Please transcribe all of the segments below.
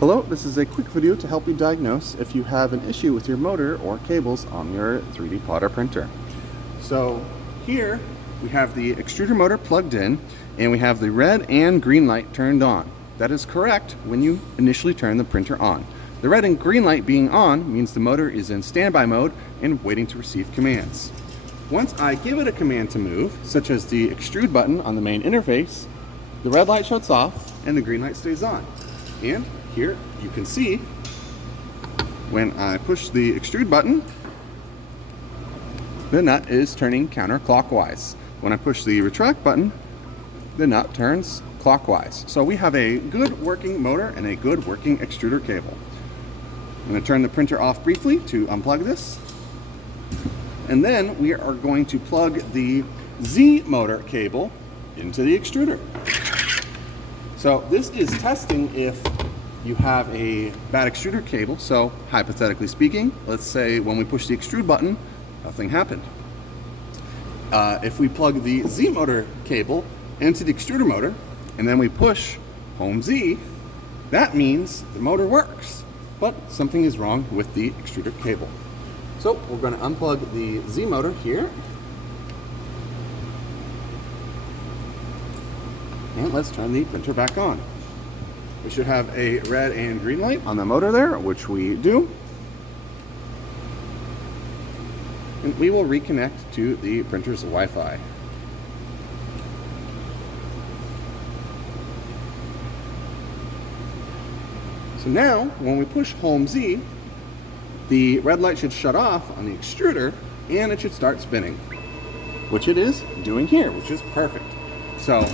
Hello, this is a quick video to help you diagnose if you have an issue with your motor or cables on your 3D plotter printer. So here we have the extruder motor plugged in and we have the red and green light turned on. That is correct when you initially turn the printer on. The red and green light being on means the motor is in standby mode and waiting to receive commands. Once I give it a command to move, such as the extrude button on the main interface, the red light shuts off and the green light stays on. And here you can see when I push the extrude button, the nut is turning counterclockwise. When I push the retract button, the nut turns clockwise. So we have a good working motor and a good working extruder cable. I'm going to turn the printer off briefly to unplug this. And then we are going to plug the Z motor cable into the extruder. So this is testing if you have a bad extruder cable. So hypothetically speaking, let's say when we push the extrude button, nothing happened. If we plug the Z motor cable into the extruder motor and then we push home Z, that means the motor works, but something is wrong with the extruder cable. So we're going to unplug the Z motor here. And let's turn the printer back on. We should have a red and green light on the motor there, which we do. And we will reconnect to the printer's Wi-Fi. So now, when we push home Z, the red light should shut off on the extruder and it should start spinning, which it is doing here, which is perfect. So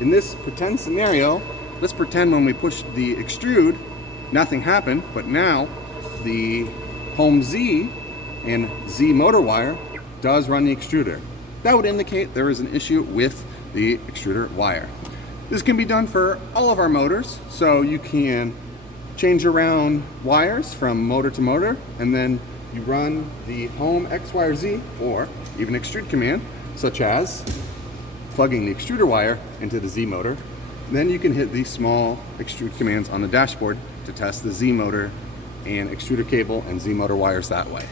in this pretend scenario, let's pretend when we push the extrude, nothing happened, but now the home Z and Z motor wire does run the extruder. That would indicate there is an issue with the extruder wire. This can be done for all of our motors, so you can change around wires from motor to motor, and then you run the home X, Y, or Z, or even extrude command, such as plugging the extruder wire into the Z motor. Then you can hit these small extrude commands on the dashboard to test the Z motor and extruder cable and Z motor wires that way.